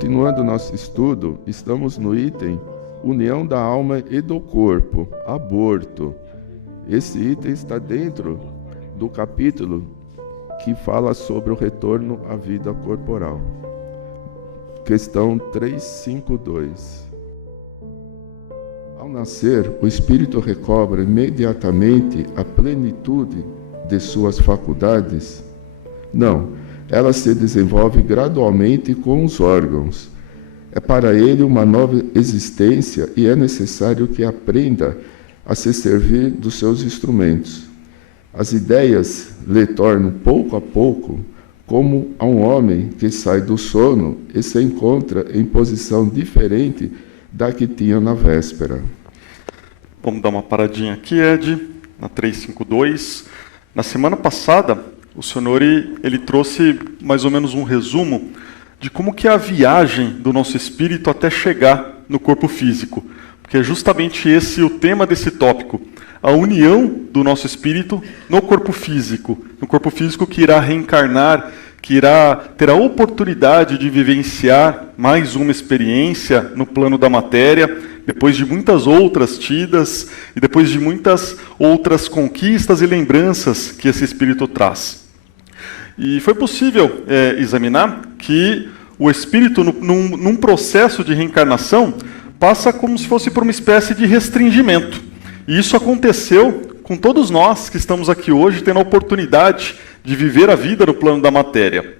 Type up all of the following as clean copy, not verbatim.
Continuando nosso estudo, estamos no item União da Alma e do Corpo, Aborto. Esse item está dentro do capítulo que fala sobre o retorno à vida corporal. Questão 352. Ao nascer, o espírito recobra imediatamente a plenitude de suas faculdades? Não, ela se desenvolve gradualmente com os órgãos. É para ele uma nova existência e é necessário que aprenda a se servir dos seus instrumentos. As ideias lhe tornam pouco a pouco como a um homem que sai do sono e se encontra em posição diferente da que tinha na véspera. Vamos dar uma paradinha aqui, Ed, na 352. Na semana passada, o senhor ele trouxe mais ou menos um resumo de como que é a viagem do nosso espírito até chegar no corpo físico. Porque é justamente esse o tema desse tópico. A união do nosso espírito no corpo físico que irá reencarnar, que irá ter a oportunidade de vivenciar mais uma experiência no plano da matéria, depois de muitas outras tidas e depois de muitas outras conquistas e lembranças que esse espírito traz. E foi possível examinar que o espírito, num processo de reencarnação, passa como se fosse por uma espécie de restringimento. E isso aconteceu com todos nós que estamos aqui hoje, tendo a oportunidade de viver a vida no plano da matéria.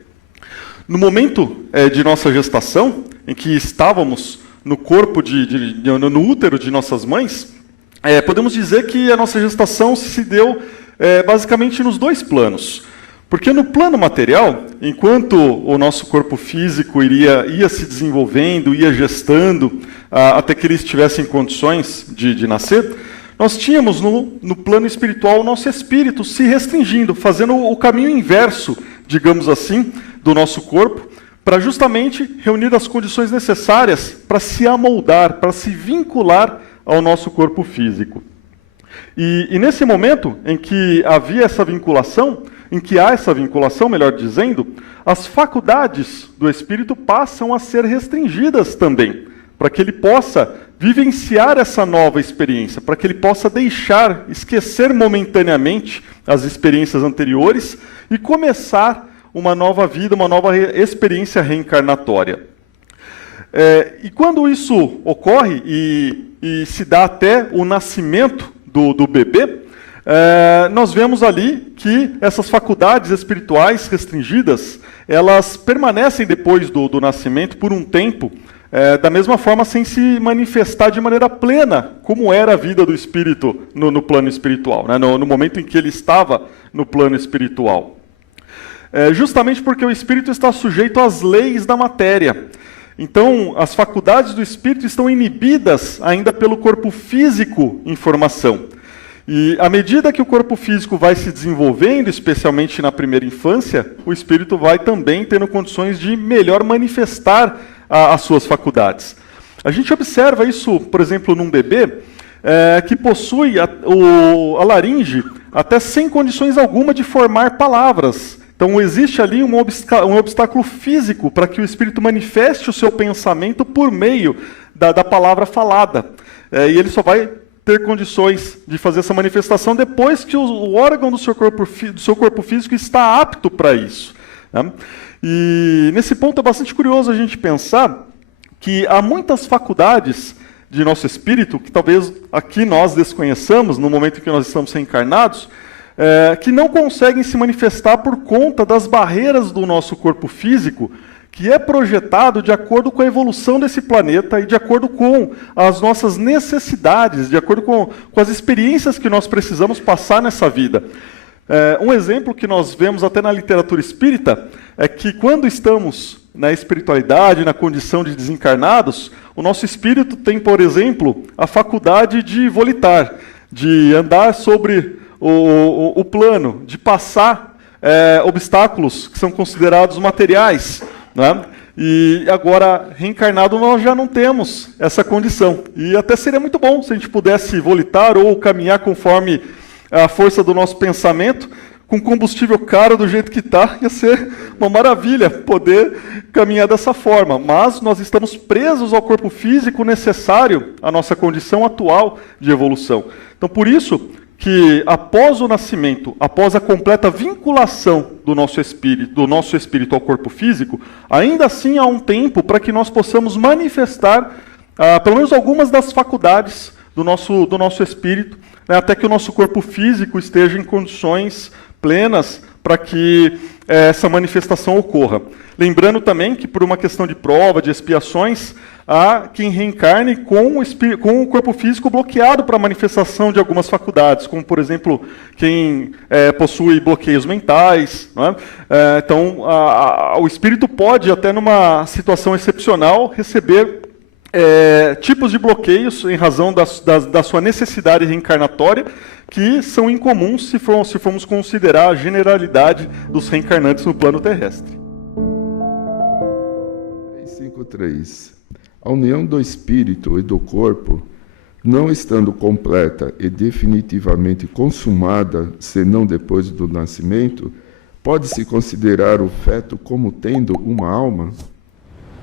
No momento de nossa gestação, em que estávamos no corpo, no útero de nossas mães, podemos dizer que a nossa gestação se deu basicamente nos dois planos. Porque no plano material, enquanto o nosso corpo físico ia se desenvolvendo, ia gestando, até que ele estivesse em condições de nascer, nós tínhamos no plano espiritual o nosso espírito se restringindo, fazendo o caminho inverso, digamos assim, do nosso corpo, para justamente reunir as condições necessárias para se amoldar, para se vincular ao nosso corpo físico. E nesse momento em que havia essa vinculação, em que há essa vinculação, melhor dizendo, as faculdades do espírito passam a ser restringidas também, para que ele possa vivenciar essa nova experiência, para que ele possa esquecer momentaneamente as experiências anteriores e começar uma nova vida, uma nova experiência reencarnatória. E quando isso ocorre e se dá até o nascimento do bebê, nós vemos ali que essas faculdades espirituais restringidas, elas permanecem depois do nascimento por um tempo, da mesma forma sem se manifestar de maneira plena, como era a vida do espírito no plano espiritual, né? No momento em que ele estava no plano espiritual. Justamente porque o espírito está sujeito às leis da matéria. Então, as faculdades do espírito estão inibidas ainda pelo corpo físico em formação. E à medida que o corpo físico vai se desenvolvendo, especialmente na primeira infância, o espírito vai também tendo condições de melhor manifestar as suas faculdades. A gente observa isso, por exemplo, num bebê que possui a laringe até sem condições alguma de formar palavras. Então existe ali um obstáculo físico para que o espírito manifeste o seu pensamento por meio da palavra falada. E ele só vai ter condições de fazer essa manifestação depois que o órgão do seu corpo físico está apto para isso, né? E nesse ponto é bastante curioso a gente pensar que há muitas faculdades de nosso espírito, que talvez aqui nós desconheçamos no momento em que nós estamos reencarnados, que não conseguem se manifestar por conta das barreiras do nosso corpo físico, que é projetado de acordo com a evolução desse planeta e de acordo com as nossas necessidades, de acordo com as experiências que nós precisamos passar nessa vida. Um exemplo que nós vemos até na literatura espírita é que quando estamos na espiritualidade, na condição de desencarnados, o nosso espírito tem, por exemplo, a faculdade de volitar, de andar sobre o plano, de passar obstáculos que são considerados materiais, né? E agora, reencarnado, nós já não temos essa condição. E até seria muito bom se a gente pudesse volitar ou caminhar conforme a força do nosso pensamento, com combustível caro do jeito que está, ia ser uma maravilha poder caminhar dessa forma. Mas nós estamos presos ao corpo físico necessário à nossa condição atual de evolução. Então, por isso que após o nascimento, após a completa vinculação do nosso espírito ao corpo físico, ainda assim há um tempo para que nós possamos manifestar pelo menos algumas das faculdades do nosso espírito, né, até que o nosso corpo físico esteja em condições plenas para que essa manifestação ocorra. Lembrando também que, por uma questão de prova, de expiações, há quem reencarne com o corpo físico bloqueado para a manifestação de algumas faculdades, como, por exemplo, quem possui bloqueios mentais. Não é? Então, o espírito pode, até numa situação excepcional, receber tipos de bloqueios em razão da sua necessidade reencarnatória, que são incomuns se formos considerar a generalidade dos reencarnantes no plano terrestre. 3.5.3 A união do espírito e do corpo, não estando completa e definitivamente consumada, senão depois do nascimento, pode-se considerar o feto como tendo uma alma?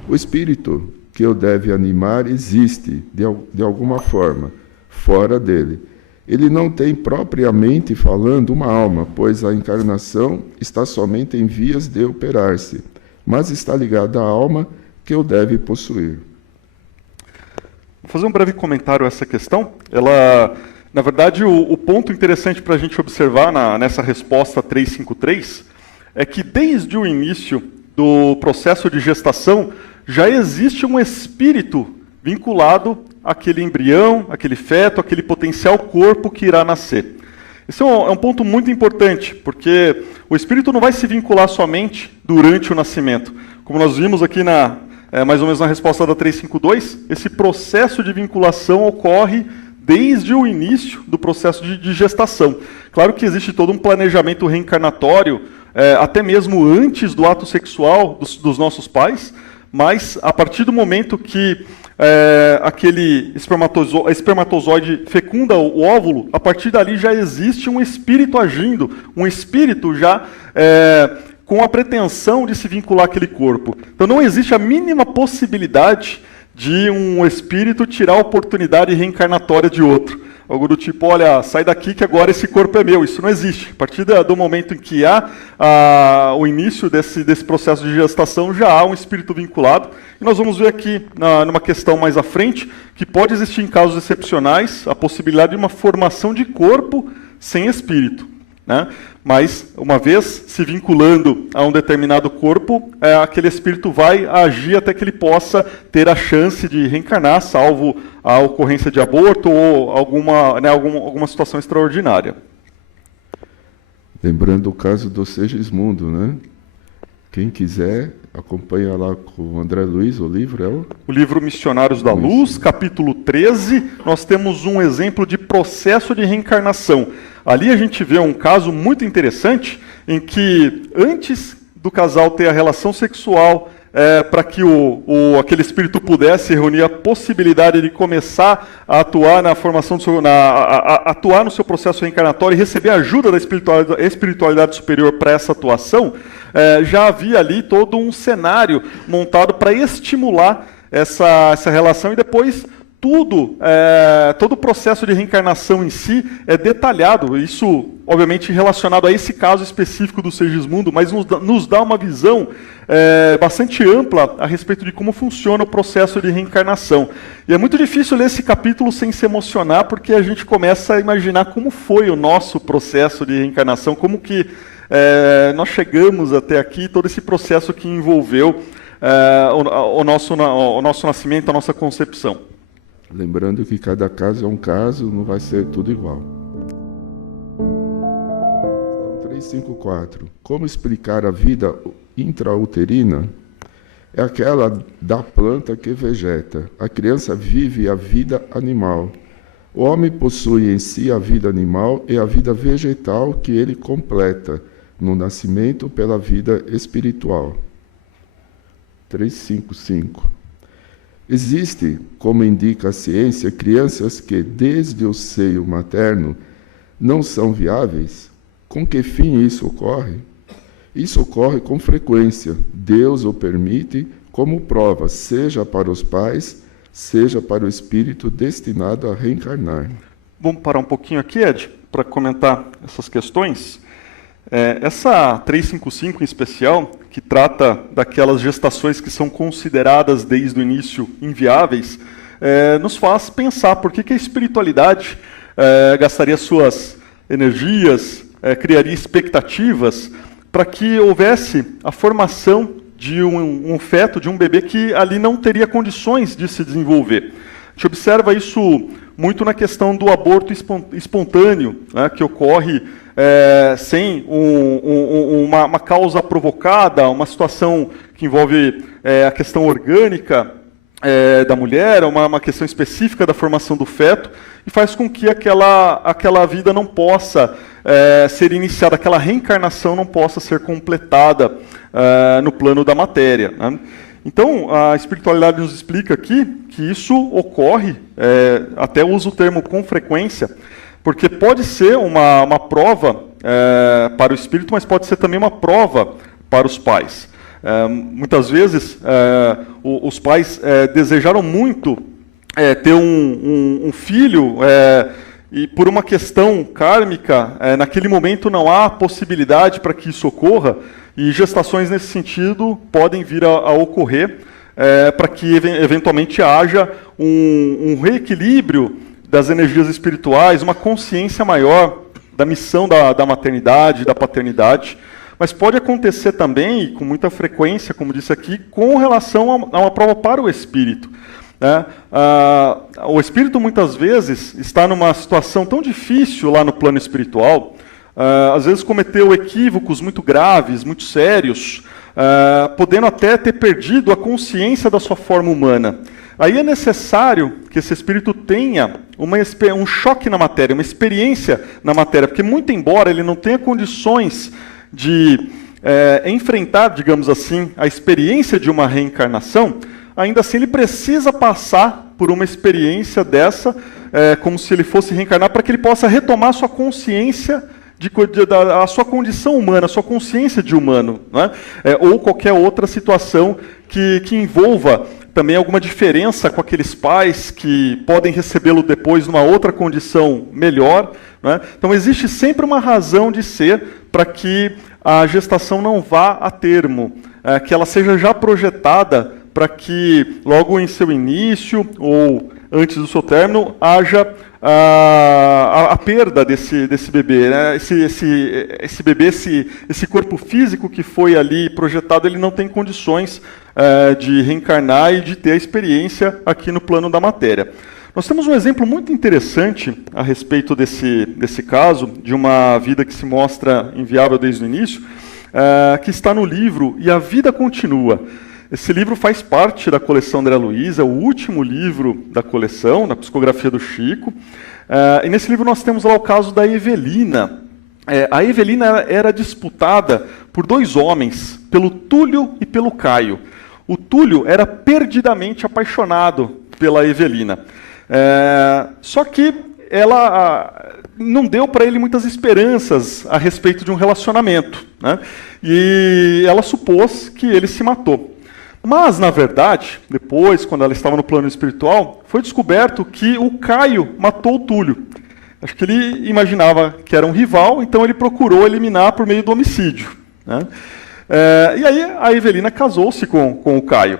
O espírito que o deve animar existe, de alguma forma, fora dele. Ele não tem propriamente falando uma alma, pois a encarnação está somente em vias de operar-se, mas está ligada à alma que o deve possuir. Vou fazer um breve comentário a essa questão. Na verdade, o ponto interessante para a gente observar nessa resposta 353 é que desde o início do processo de gestação já existe um espírito vinculado àquele embrião, àquele feto, àquele potencial corpo que irá nascer. Esse é um ponto muito importante, porque o espírito não vai se vincular somente durante o nascimento. Como nós vimos aqui mais ou menos na resposta da 352, esse processo de vinculação ocorre desde o início do processo de gestação. Claro que existe todo um planejamento reencarnatório, até mesmo antes do ato sexual dos nossos pais, mas a partir do momento que aquele espermatozoide fecunda o óvulo, a partir dali já existe um espírito agindo, um espírito já com a pretensão de se vincular àquele corpo. Então não existe a mínima possibilidade de um espírito tirar a oportunidade reencarnatória de outro. Algo do tipo, olha, sai daqui que agora esse corpo é meu. Isso não existe. A partir do momento em que há o início desse processo de gestação, já há um espírito vinculado. E nós vamos ver aqui, numa questão mais à frente, que pode existir em casos excepcionais a possibilidade de uma formação de corpo sem espírito. Né? Mas, uma vez se vinculando a um determinado corpo, aquele espírito vai agir até que ele possa ter a chance de reencarnar, salvo a ocorrência de aborto ou alguma situação extraordinária. Lembrando o caso do Segismundo, né? Quem quiser, acompanha lá com o André Luiz, o livro O livro Missionários da Luz, capítulo 13, nós temos um exemplo de processo de reencarnação. Ali a gente vê um caso muito interessante, em que antes do casal ter a relação sexual, para que aquele espírito pudesse reunir a possibilidade de começar a atuar na formação atuar no seu processo reencarnatório e receber a ajuda da espiritualidade superior para essa atuação, já havia ali todo um cenário montado para estimular essa relação, e depois todo o processo de reencarnação em si é detalhado. Isso, obviamente, relacionado a esse caso específico do Segismundo, mas nos dá uma visão bastante ampla a respeito de como funciona o processo de reencarnação. E é muito difícil ler esse capítulo sem se emocionar, porque a gente começa a imaginar como foi o nosso processo de reencarnação, como que nós chegamos até aqui, todo esse processo que envolveu o nosso nascimento, a nossa concepção. Lembrando que cada caso é um caso, não vai ser tudo igual. 3.5.4 Como explicar a vida intrauterina? É aquela da planta que vegeta. A criança vive a vida animal. O homem possui em si a vida animal e a vida vegetal que ele completa no nascimento pela vida espiritual. 3.5.5 Existe, como indica a ciência, crianças que, desde o seio materno, não são viáveis, Com que fim isso ocorre? Isso ocorre com frequência. Deus o permite como prova, seja para os pais, seja para o espírito destinado a reencarnar. Vamos parar um pouquinho aqui, Ed, para comentar essas questões. Essa 355 em especial, que trata daquelas gestações que são consideradas desde o início inviáveis, nos faz pensar por que a espiritualidade gastaria suas energias, criaria expectativas para que houvesse a formação de um feto, de um bebê que ali não teria condições de se desenvolver. A gente observa isso muito na questão do aborto espontâneo, né, que ocorre sem uma causa provocada, uma situação que envolve a questão orgânica da mulher, uma questão específica da formação do feto, e faz com que aquela vida não possa ser iniciada, aquela reencarnação não possa ser completada no plano da matéria, né? Então, a espiritualidade nos explica aqui que isso ocorre, até uso o termo com frequência, porque pode ser uma prova para o espírito, mas pode ser também uma prova para os pais. Muitas vezes, os pais desejaram muito ter um filho, e por uma questão kármica, naquele momento não há possibilidade para que isso ocorra, e gestações nesse sentido podem vir a ocorrer para que eventualmente haja um reequilíbrio das energias espirituais, uma consciência maior da missão da maternidade, da paternidade. Mas pode acontecer também, e com muita frequência, como disse aqui, com relação a uma prova para o espírito. O espírito, muitas vezes, está numa situação tão difícil lá no plano espiritual, às vezes cometeu equívocos muito graves, muito sérios, podendo até ter perdido a consciência da sua forma humana. Aí é necessário que esse espírito tenha um choque na matéria, uma experiência na matéria, porque muito embora ele não tenha condições de enfrentar, digamos assim, a experiência de uma reencarnação, ainda assim ele precisa passar por uma experiência dessa, como se ele fosse reencarnar, para que ele possa retomar a sua consciência, a sua condição humana, a sua consciência de humano, né? Ou qualquer outra situação que envolva também alguma diferença com aqueles pais que podem recebê-lo depois numa outra condição melhor, né? Então existe sempre uma razão de ser para que a gestação não vá a termo, que ela seja já projetada para que logo em seu início ou antes do seu término haja a perda desse bebê, né? Esse bebê, esse corpo físico que foi ali projetado, ele não tem condições de reencarnar e de ter a experiência aqui no plano da matéria. Nós temos um exemplo muito interessante a respeito desse caso, de uma vida que se mostra inviável desde o início, que está no livro E a Vida Continua. Esse livro faz parte da coleção André Luiz, é o último livro da coleção, na psicografia do Chico. E nesse livro nós temos lá o caso da Evelina. A Evelina era disputada por dois homens, pelo Túlio e pelo Caio. O Túlio era perdidamente apaixonado pela Evelina. Só que ela não deu para ele muitas esperanças a respeito de um relacionamento, né? E ela supôs que ele se matou. Mas, na verdade, depois, quando ela estava no plano espiritual, foi descoberto que o Caio matou o Túlio. Acho que ele imaginava que era um rival, então ele procurou eliminar por meio do homicídio, né? E aí a Evelina casou-se com o Caio.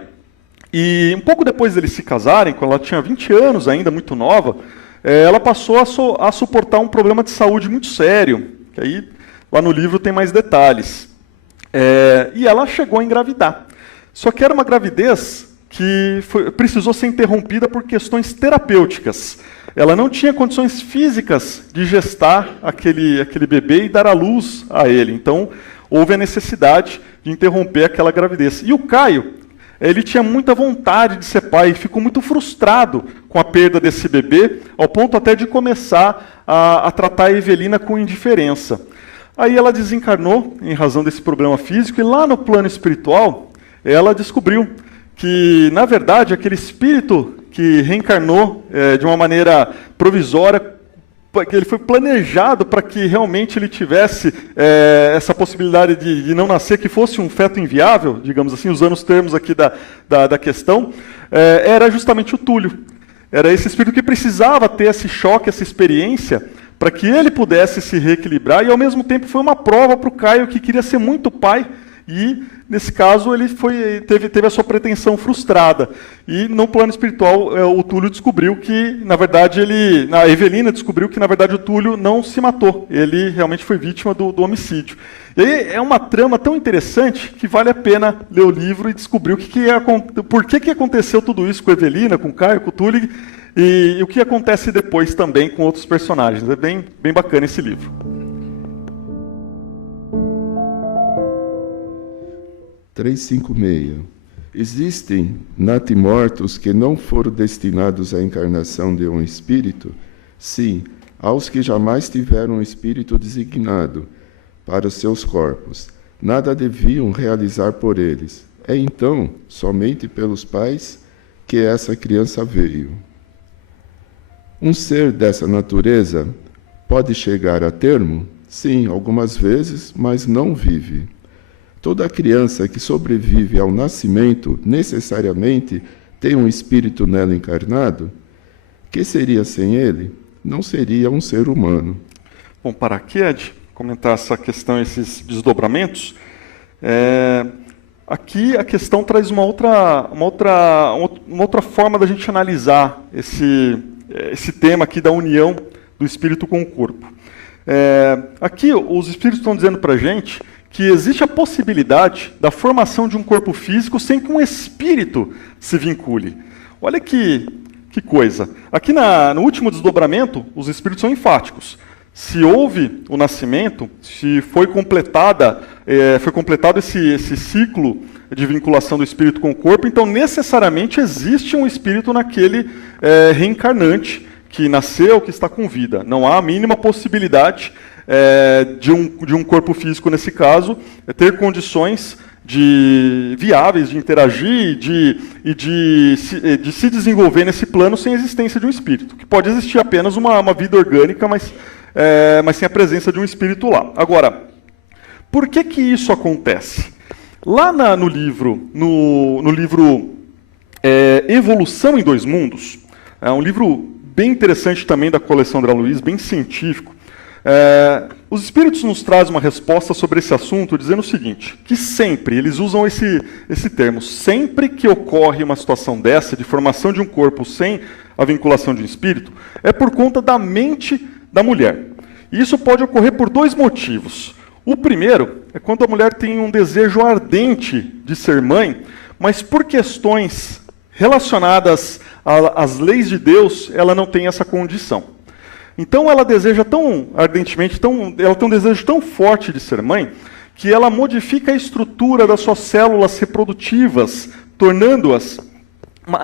E um pouco depois deles se casarem, quando ela tinha 20 anos ainda, muito nova, ela passou a suportar um problema de saúde muito sério, que aí lá no livro tem mais detalhes. E ela chegou a engravidar. Só que era uma gravidez que precisou ser interrompida por questões terapêuticas. Ela não tinha condições físicas de gestar aquele bebê e dar à luz a ele. Então, houve a necessidade de interromper aquela gravidez. E o Caio, ele tinha muita vontade de ser pai e ficou muito frustrado com a perda desse bebê, ao ponto até de começar a tratar a Evelina com indiferença. Aí ela desencarnou em razão desse problema físico, e lá no plano espiritual, ela descobriu que, na verdade, aquele espírito que reencarnou de uma maneira provisória, planejado para que realmente ele tivesse essa possibilidade de não nascer, que fosse um feto inviável, digamos assim, usando os termos aqui da questão, era justamente o Túlio. Era esse espírito que precisava ter esse choque, essa experiência, para que ele pudesse se reequilibrar, e ao mesmo tempo foi uma prova para o Caio, que queria ser muito pai, e nesse caso ele teve a sua pretensão frustrada. E no plano espiritual o Túlio descobriu que, na verdade, a Evelina descobriu que, na verdade, o Túlio não se matou, ele realmente foi vítima do homicídio. E aí é uma trama tão interessante que vale a pena ler o livro e descobrir por que aconteceu tudo isso com a Evelina, com o Caio, com o Túlio, e o que acontece depois também com outros personagens. É bem bacana esse livro. 356. Existem natimortos que não foram destinados à encarnação de um espírito? Sim, aos que jamais tiveram um espírito designado para seus corpos. Nada deviam realizar por eles. É então, somente pelos pais, que essa criança veio. Um ser dessa natureza pode chegar a termo? Sim, algumas vezes, mas não vive. Toda criança que sobrevive ao nascimento necessariamente tem um espírito nela encarnado? Que seria sem ele? Não seria um ser humano. Bom, para aqui, Ed, comentar essa questão, esses desdobramentos, aqui a questão traz uma outra forma da gente analisar esse tema aqui da união do espírito com o corpo. Aqui os espíritos estão dizendo para a gente que existe a possibilidade da formação de um corpo físico sem que um espírito se vincule. Olha que coisa. Aqui no último desdobramento, os espíritos são enfáticos. Se houve o nascimento, se foi completado esse ciclo de vinculação do espírito com o corpo, então necessariamente existe um espírito naquele reencarnante que nasceu, que está com vida. Não há a mínima possibilidade de um corpo físico, nesse caso, ter condições viáveis de interagir e de se desenvolver nesse plano sem a existência de um espírito, que pode existir apenas uma vida orgânica, mas sem a presença de um espírito lá. Agora, por que isso acontece? Lá no livro Evolução em Dois Mundos, é um livro bem interessante também da coleção André Luiz, bem científico, os espíritos nos trazem uma resposta sobre esse assunto dizendo o seguinte, que sempre, eles usam esse termo, sempre que ocorre uma situação dessa, de formação de um corpo sem a vinculação de um espírito, é por conta da mente da mulher. E isso pode ocorrer por dois motivos. O primeiro é quando a mulher tem um desejo ardente de ser mãe, mas por questões relacionadas às leis de Deus, ela não tem essa condição. Então ela deseja tão ardentemente, ela tem um desejo tão forte de ser mãe, que ela modifica a estrutura das suas células reprodutivas, tornando-as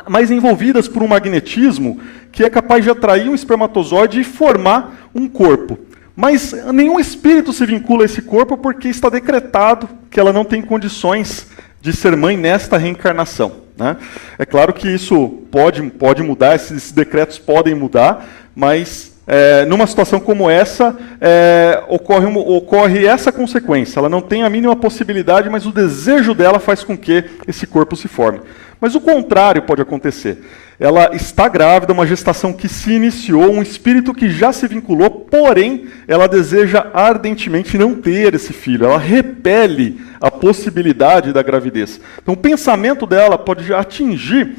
mais envolvidas por um magnetismo que é capaz de atrair um espermatozoide e formar um corpo. Mas nenhum espírito se vincula a esse corpo porque está decretado que ela não tem condições de ser mãe nesta reencarnação, né? É claro que isso pode mudar, esses decretos podem mudar, mas numa situação como essa, ocorre essa consequência. Ela não tem a mínima possibilidade, mas o desejo dela faz com que esse corpo se forme. Mas o contrário pode acontecer. Ela está grávida, uma gestação que se iniciou, um espírito que já se vinculou, porém, ela deseja ardentemente não ter esse filho. Ela repele a possibilidade da gravidez. Então, o pensamento dela pode atingir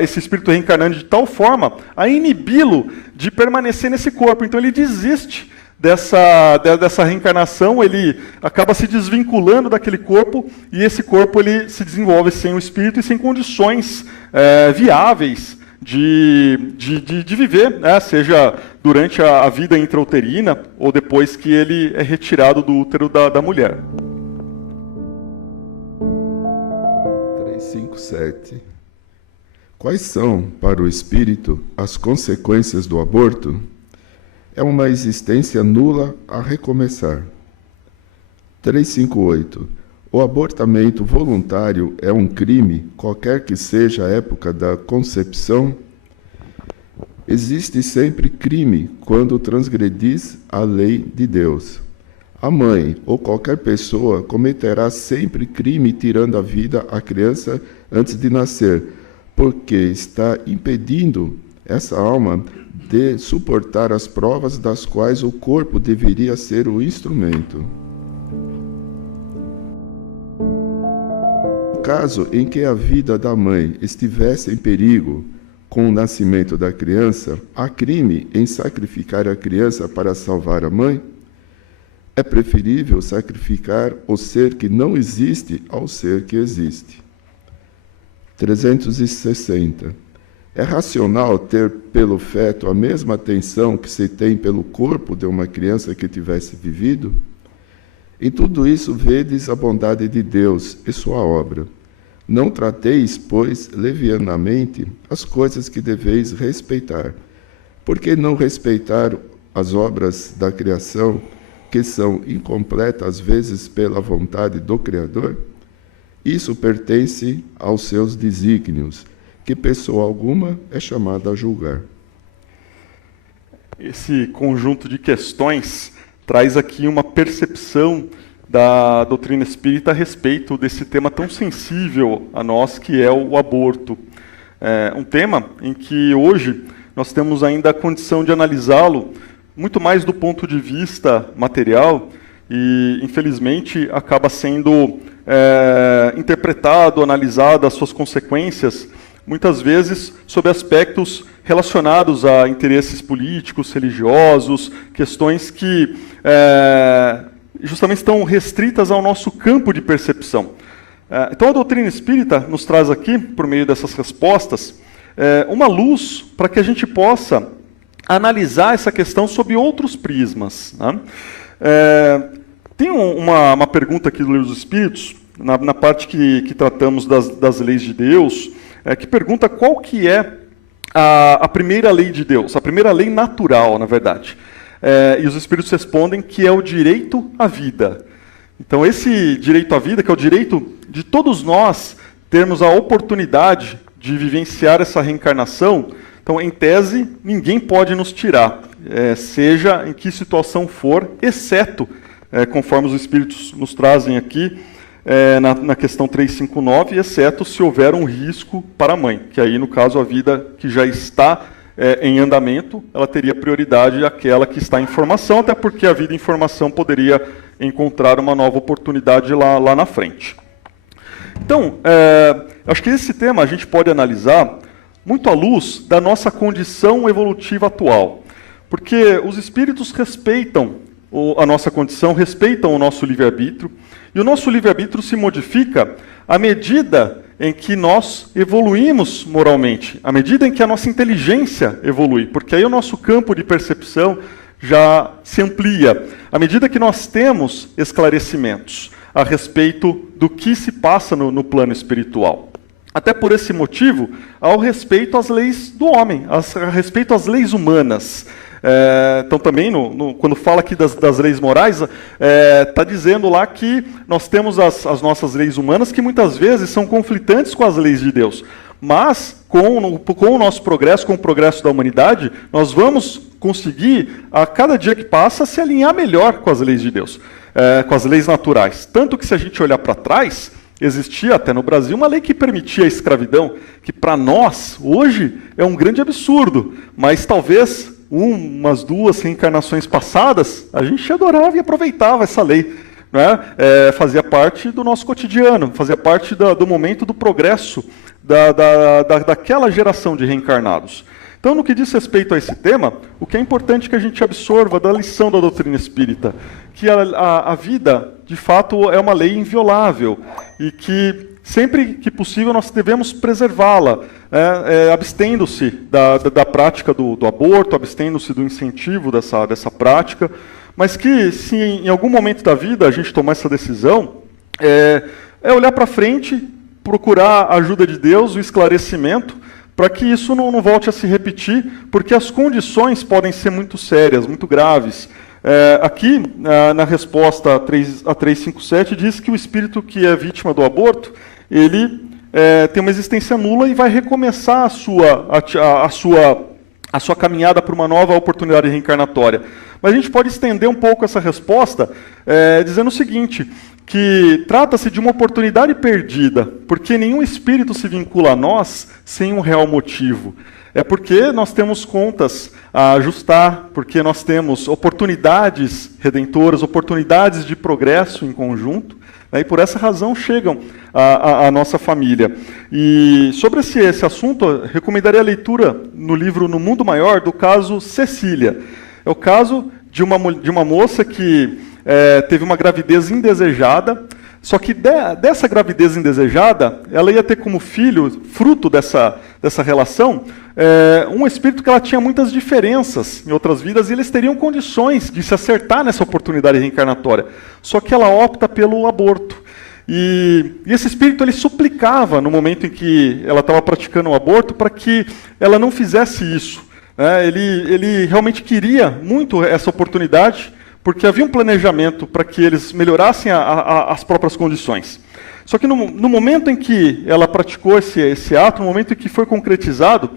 esse espírito reencarnante de tal forma a inibi-lo de permanecer nesse corpo. Então, ele desiste dessa reencarnação, ele acaba se desvinculando daquele corpo e esse corpo ele se desenvolve sem o espírito e sem condições viáveis de viver, né? Seja durante a vida intrauterina ou depois que ele é retirado do útero da mulher. 357. Quais são, para o espírito, as consequências do aborto? É uma existência nula a recomeçar. 358. O abortamento voluntário é um crime, qualquer que seja a época da concepção? Existe sempre crime quando transgredis a lei de Deus. A mãe ou qualquer pessoa cometerá sempre crime tirando a vida à criança antes de nascer, porque está impedindo essa alma de suportar as provas das quais o corpo deveria ser o instrumento. No caso em que a vida da mãe estivesse em perigo com o nascimento da criança, há crime em sacrificar a criança para salvar a mãe? É preferível sacrificar o ser que não existe ao ser que existe. 360. É racional ter pelo feto a mesma atenção que se tem pelo corpo de uma criança que tivesse vivido? Em tudo isso vedes a bondade de Deus e sua obra. Não trateis, pois, levianamente as coisas que deveis respeitar. Por que não respeitar as obras da criação, que são incompletas às vezes pela vontade do Criador? Isso pertence aos seus desígnios, que pessoa alguma é chamada a julgar. Esse conjunto de questões traz aqui uma percepção da doutrina espírita a respeito desse tema tão sensível a nós, que é o aborto. É um tema em que hoje nós temos ainda a condição de analisá-lo muito mais do ponto de vista material e, infelizmente, acaba sendo interpretado, analisado as suas consequências, muitas vezes sob aspectos relacionados a interesses políticos, religiosos, questões que justamente estão restritas ao nosso campo de percepção. Então a doutrina espírita nos traz aqui, por meio dessas respostas, uma luz para que a gente possa analisar essa questão sob outros prismas, né? Tem uma pergunta aqui do Livro dos Espíritos, na parte que tratamos das leis de Deus, que pergunta qual que é a primeira lei de Deus, a primeira lei natural, na verdade. E os Espíritos respondem que é o direito à vida. Então, esse direito à vida, que é o direito de todos nós termos a oportunidade de vivenciar essa reencarnação, então, em tese, ninguém pode nos tirar, seja em que situação for, exceto, conforme os Espíritos nos trazem aqui, na questão 359, exceto se houver um risco para a mãe, que aí, no caso, a vida que já está em andamento, ela teria prioridade àquela que está em formação, até porque a vida em formação poderia encontrar uma nova oportunidade lá na frente. Então, acho que esse tema a gente pode analisar muito à luz da nossa condição evolutiva atual, porque os espíritos respeitam a nossa condição, respeitam o nosso livre-arbítrio, e o nosso livre-arbítrio se modifica à medida em que nós evoluímos moralmente, à medida em que a nossa inteligência evolui, porque aí o nosso campo de percepção já se amplia, à medida que nós temos esclarecimentos a respeito do que se passa no plano espiritual. Até por esse motivo, ao respeito às leis do homem, a respeito às leis humanas. Então também, quando fala aqui das leis morais, está dizendo lá que nós temos as nossas leis humanas que muitas vezes são conflitantes com as leis de Deus. Mas, com o nosso progresso, com o progresso da humanidade, nós vamos conseguir, a cada dia que passa, se alinhar melhor com as leis de Deus, com as leis naturais. Tanto que, se a gente olhar para trás, existia até no Brasil uma lei que permitia a escravidão, que para nós, hoje, é um grande absurdo, mas talvez umas 2 reencarnações passadas, a gente adorava e aproveitava essa lei, né? Fazia parte do nosso cotidiano, fazia parte do momento do progresso daquela geração de reencarnados. Então, no que diz respeito a esse tema, o que é importante que a gente absorva da lição da doutrina espírita, que a vida, de fato, é uma lei inviolável e que, sempre que possível, nós devemos preservá-la, abstendo-se da prática do aborto, abstendo-se do incentivo dessa prática, mas que, se em algum momento da vida a gente tomar essa decisão, é olhar para frente, procurar a ajuda de Deus, o esclarecimento, para que isso não volte a se repetir, porque as condições podem ser muito sérias, muito graves. Aqui, na resposta a 357, diz que o espírito que é vítima do aborto, ele tem uma existência nula e vai recomeçar a sua a sua caminhada para uma nova oportunidade reencarnatória. Mas a gente pode estender um pouco essa resposta dizendo o seguinte, que trata-se de uma oportunidade perdida, porque nenhum espírito se vincula a nós sem um real motivo. É porque nós temos contas a ajustar, porque nós temos oportunidades redentoras, oportunidades de progresso em conjunto, né, e por essa razão chegam à nossa família. E sobre esse assunto, eu recomendaria a leitura no livro No Mundo Maior do caso Cecília. É o caso de uma moça que teve uma gravidez indesejada, só que dessa gravidez indesejada, ela ia ter como filho, fruto dessa relação, um espírito que ela tinha muitas diferenças em outras vidas, e eles teriam condições de se acertar nessa oportunidade reencarnatória. Só que ela opta pelo aborto. E esse espírito ele suplicava, no momento em que ela estava praticando o aborto, para que ela não fizesse isso. Ele realmente queria muito essa oportunidade, porque havia um planejamento para que eles melhorassem as próprias condições. Só que no momento em que ela praticou esse ato, no momento em que foi concretizado,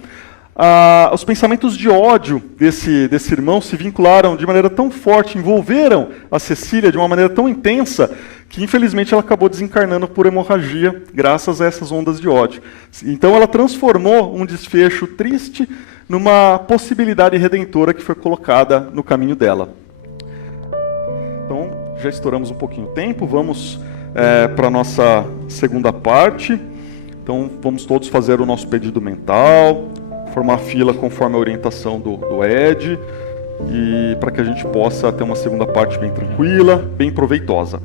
os pensamentos de ódio desse irmão se vincularam de maneira tão forte, envolveram a Cecília de uma maneira tão intensa, que infelizmente ela acabou desencarnando por hemorragia, graças a essas ondas de ódio. Então ela transformou um desfecho triste numa possibilidade redentora que foi colocada no caminho dela. Então, já estouramos um pouquinho o tempo, vamos para a nossa segunda parte. Então, vamos todos fazer o nosso pedido mental, formar fila conforme a orientação do Ed, e para que a gente possa ter uma segunda parte bem tranquila, bem proveitosa.